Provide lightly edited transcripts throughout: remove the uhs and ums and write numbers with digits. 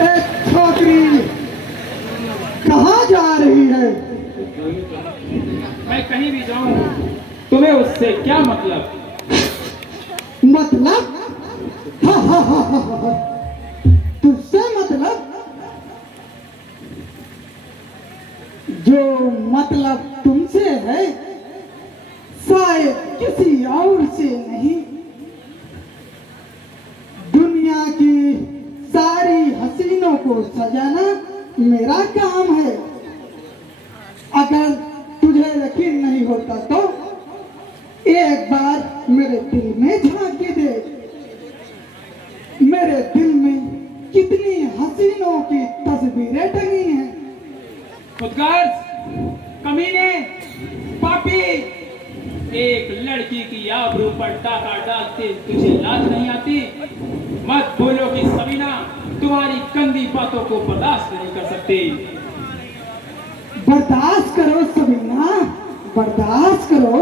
एक छोकरी कहाँ जा रही है? मैं कहीं भी जाऊं, तुम्हें उससे क्या मतलब? मतलब? तुझसे मतलब? जो मतलब तुमसे है शायद किसी और से नहीं। दुनिया की सारी हसीनों को सजाना मेरा काम है। अगर तुझे यकीन नहीं होता तो एक बार मेरे दिल में झांक के दे। मेरे दिल में कितनी हसीनों की तस्वीरें टंगी हैं। खुदगर्ज, कमीने, पापी, एक लड़की की आबरू पर डाका डालते तुझे लाज नहीं आती? मत बोलो कि सबीना तुम्हारी गंदी बातों को बर्दाश्त नहीं कर सकती। बर्दाश्त करो सबीना, बर्दाश्त करो।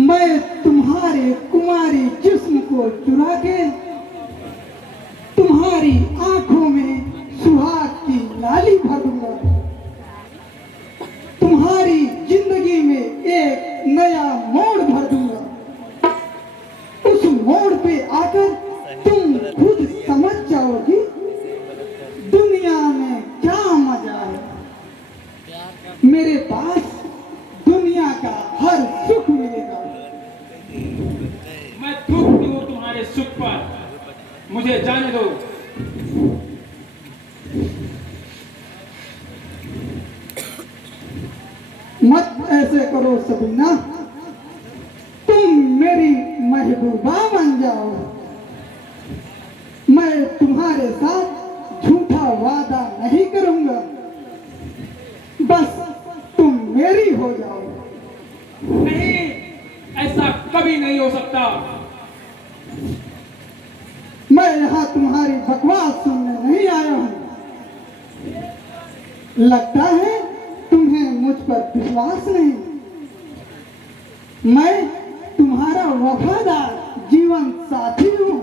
मैं तुम्हारे कुमारी जिस्म को चुरा के तुम्हारी आंखों में सुहाग की लाली भर दूंगा। तुम्हारी जिंदगी में एक नया मोड़ भर दूंगा। उस मोड़ पे आकर तुम खुद समझ जाओगी दुनिया में क्या मजा है। मेरे पास दुनिया का हर सुख मिलेगा। मैं थूकती हूँ तुम्हारे सुख पर, मुझे जाने दो। मत ऐसे करो सबीना, तुम मेरी महबूबा बन जाओ। मैं तुम्हारे साथ झूठा वादा नहीं करूंगा, बस तुम मेरी हो जाओ। नहीं, ऐसा कभी नहीं हो सकता। मैं यहाँ तुम्हारी बकवास सुनने नहीं आया हूँ। लगता है तुम्हें मुझ पर विश्वास नहीं। मैं तुम्हारा वफादार जीवन साथी हूँ।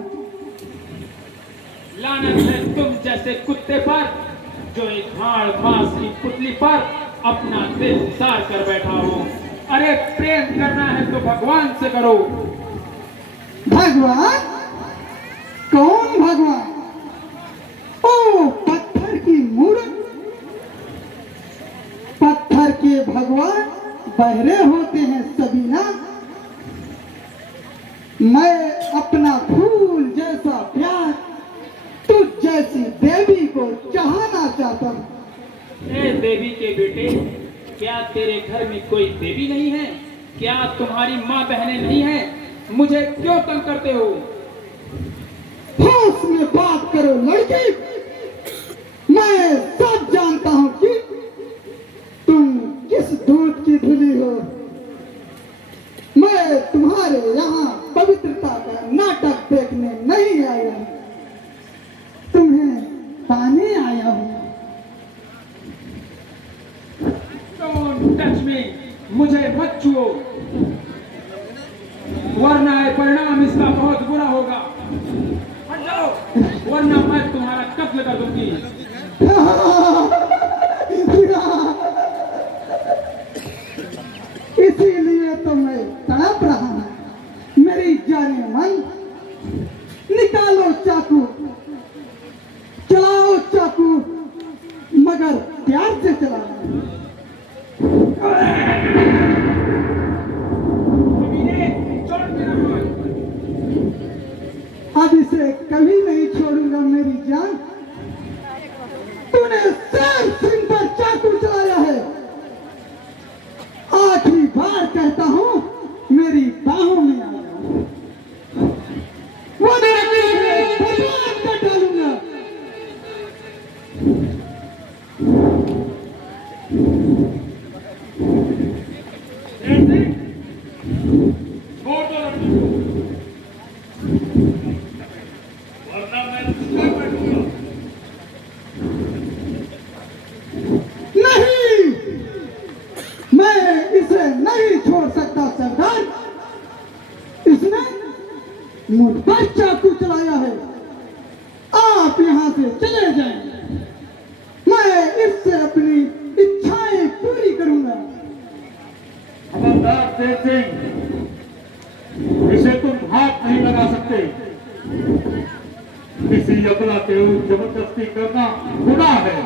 लानत है तुम जैसे कुत्ते पर जो एक हाड़ मांस की पुतली पर अपना दिल सार कर बैठा हो। अरे प्रेम करना है तो भगवान से करो। भगवान? कौन भगवान? ओ पत्थर की मूर्त। पत्थर के भगवान बहरे होते हैं सबीना। मैं अपना फूल जैसा प्यार तुझ जैसी देवी को चाहना चाहता हूँ। ए देवी के बेटे, क्या तेरे घर में कोई देवी नहीं है? क्या तुम्हारी माँ बहनें नहीं हैं? मुझे क्यों तंग करते हो? होश में बात करो लड़की। मैं सब जानता हूँ कि तुम किस दूध की धुली हो। मैं तुम्हारे यहाँ पवित्रता का नाटक देखने नहीं आया हूँ, तुम्हें पाने आया हूँ। Don't touch me, मुझे मत छुओ, वरना परिणाम इसका बहुत बुरा होगा। हट जाओ, वरना मैं तुम्हारा कत्ल कर दूंगी। इसीलिए तो मैं तड़प रहा हूँ। मेरी जाने मन, निकालो चाकू, चलाओ चाकू, मगर प्यार से चलाओ। छोड़ मेरा हाथ। अब इसे कभी नहीं छोड़ूंगा मेरी जान। तूने शेर सिंह पर चाकू चलाया है। आखिरी बार कहता हूँ मेरी बाहों में आ जाओ, वरना तुझे बर्बाद कर डालूंगा। छोड़ दो लड़की को, वरना मैं तुझे बैठूंगा। नहीं, मैं इसे नहीं छोड़ सकता सरदार। से चले जाएं। मैं इससे अपनी इच्छाएं पूरी करूंगा। खबरदार तेज सिंह, इसे तुम हाथ नहीं लगा सकते। किसी अबला के ऊपर जबरदस्ती करना गुनाह है।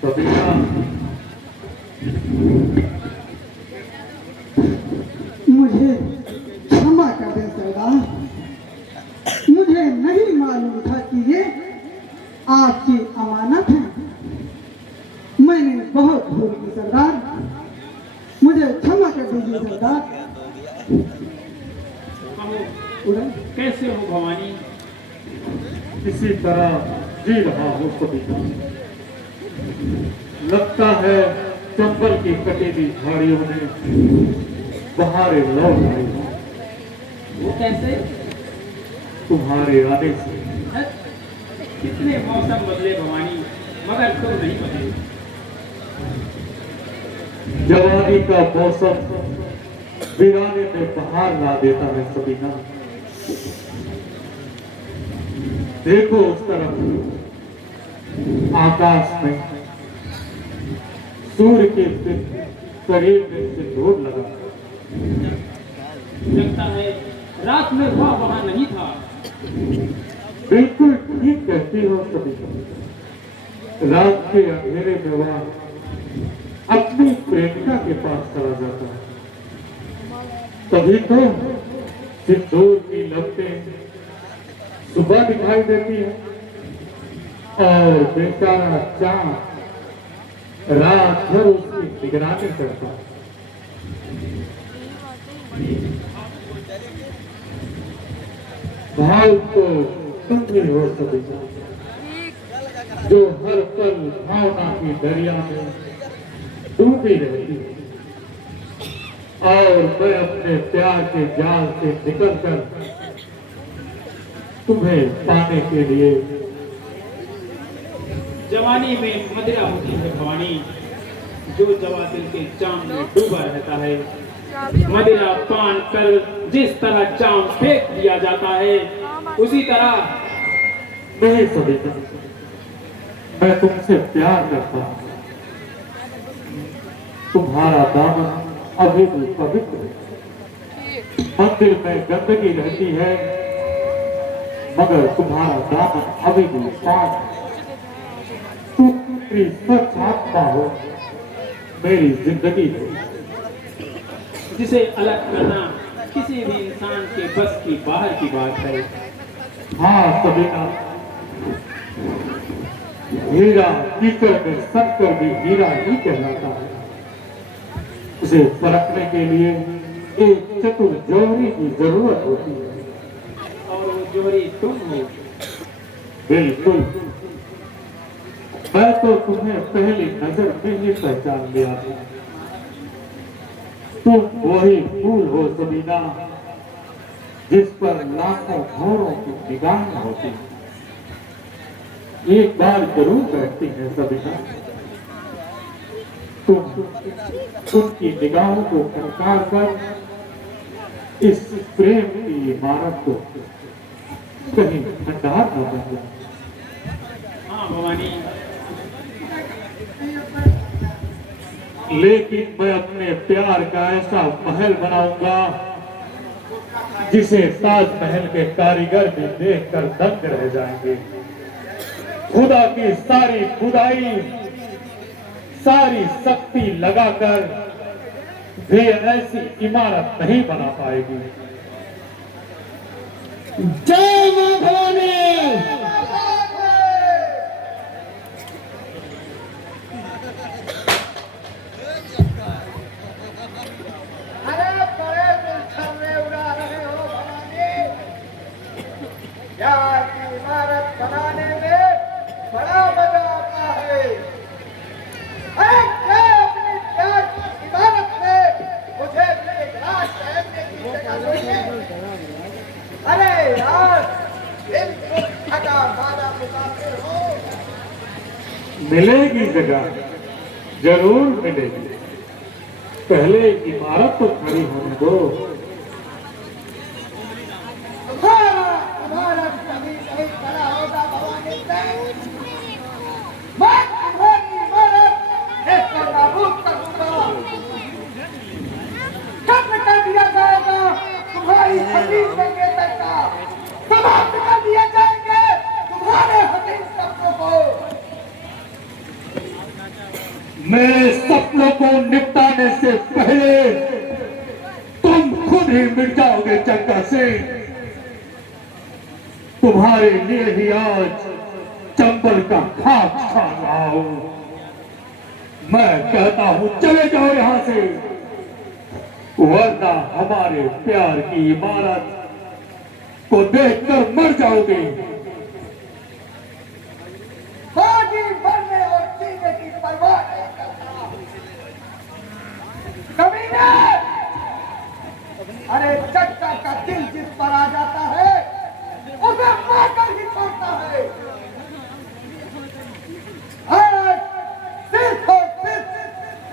सबीना, मुझे क्षमा कर दें सरदार, मुझे नहीं मालूम था कि ये आपकी अमानत है। मैंने बहुत भूल की सरदार, मुझे क्षमा कर दीजिए सरदार। कहो, कैसे हो भवानी? इसी तरह जी रहा हूँ सबीना। लगता है चंबल की कटेली झाड़ियों ने बहारे लौट आई। वो कैसे? तुम्हारे आने से। कितने मौसम बदले भवानी, मगर तुम नहीं बदले। जवानी का मौसम वीराने में बहार ला देता है सबीना। देखो उस तरफ आकाश में सूर्य के करीब में से धूप लगा। लगता है रात में वह वहां नहीं था। बिल्कुल ठीक कहती हो सबीना। रात के अंधेरे में वह अपनी प्रेमिका के पास चला जाता है। तभी तो सिंदूर की लपटें सुबह दिखाई देती है और बेचारा चांद रात भर उसकी निगरानी करता है। भाव तो तुम ही हो सबीना, जो हर पल भावना की दरिया में डूबी रहती है। और मैं अपने प्यार के जाल से निकलकर तुम्हें पाने के लिए। जवानी में मदिरा होती है भवानी, जो जवा दिल के जाम में डूबा रहता है। मदिरा पान कर जिस तरह जाम फेंक दिया जाता है, उसी तरह नहीं सबीना, मैं तुमसे प्यार करता हूँ। तुम्हारा दामन अभी भी पवित्र है। मंदिर में गंदगी रहती है, मगर तुम्हारा दामन अभी भी साफ है। तुम मेरी सच आत्मा हो, मेरी जिंदगी हो। जिसे अलग करना किसी भी इंसान के बस की बाहर की बात है। हाँ सबीना, हीरा कीचड़ में सनकर भी हीरा ही कहलाता है। उसे परखने के लिए एक चतुर जौहरी की जरूरत होती है। और वो जोहरी तुम हो। बिल्कुल, मैं तो तुम्हें पहली नजर में ही पहचान लिया था। तुम वही फूल हो सबीना, जिस पर लाखों भौरों की निगाहें होती हैं। एक बार जरूर बैठती है सबीना। तुम उनकी निगाहों को फटकार कर इस प्रेम की इमारत को कहीं खंडार न बन जाए। हाँ भवानी, लेकिन मैं अपने प्यार का ऐसा महल बनाऊंगा जिसे ताजमहल के कारीगर भी देखकर दंग रह जाएंगे। खुदा की सारी खुदाई, सारी शक्ति लगाकर भी ऐसी इमारत नहीं बना पाएगी। जय मां भवानी। अरे बड़े गुलछर्रे उड़ा रहे हो भवानी। यहाँ की इमारत बनाने में बड़ा मजा आता है। अरे क्या अपनी प्यार की इमारत में मुझे भी एक रात ठहरने की जगह चाहिए। अरे यार, बिल्कुल थका मारा मुसाफिर हो। मिलेगी जगह, जरूर मिलेगी। पहले इमारत तो खड़ी होने दो। हाँ, नहीं मिट जाओगे चंका सिंह। तुम्हारे लिए ही आज चंबल का खाक खा रहा हूं। मैं कहता हूं चले जाओ यहां से, वरना हमारे प्यार की इमारत को देखकर मर जाओगे। बागी मरने और जीने की परवाह नहीं करता। कमीने! अरे चक्का का दिल जिस पर आ जाता है उसे मारकर ही छोड़ता है। आज सिर्फ और सिर्फ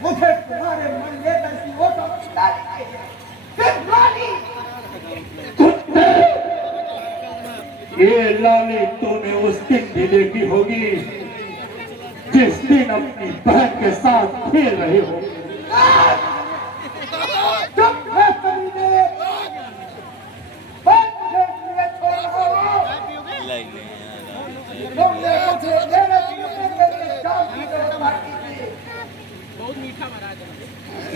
मुझे तुम्हारे मंगेतर की ओटो डाली चाहिए। सिर्फ लाली। ये लाली तूने उस दिन भी देखी होगी जिस दिन अपनी बहन के साथ खेल रहे हो। चुप है कमीने। मैं तुझे इसलिए छोड़ रहा हूं। तुमने मुझे मेरे जीने के लिए जान की व्यवस्था की थी।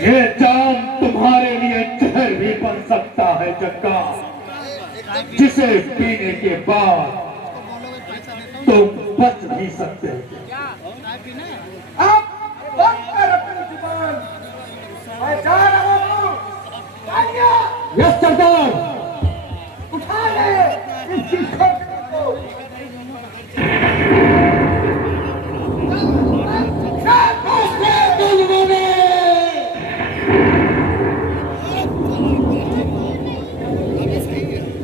ये जाम तुम्हारे लिए जहर भी बन सकता है चक्का, जिसे पीने के बाद तुम बच भी सकते हो। आप बंद कर अपनी जुबान। मैं जा रहा हूं। आइए, यस सरदार। उठा ले इसकी खोपड़ी को।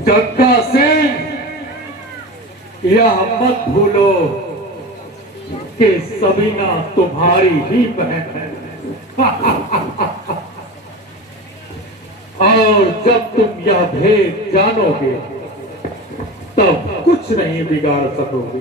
चक्का सिंह, यह मत भूलो कि सबीना तुम्हारी ही बहन है। और जब तुम यह भेद जानोगे तब कुछ नहीं बिगाड़ सकोगे।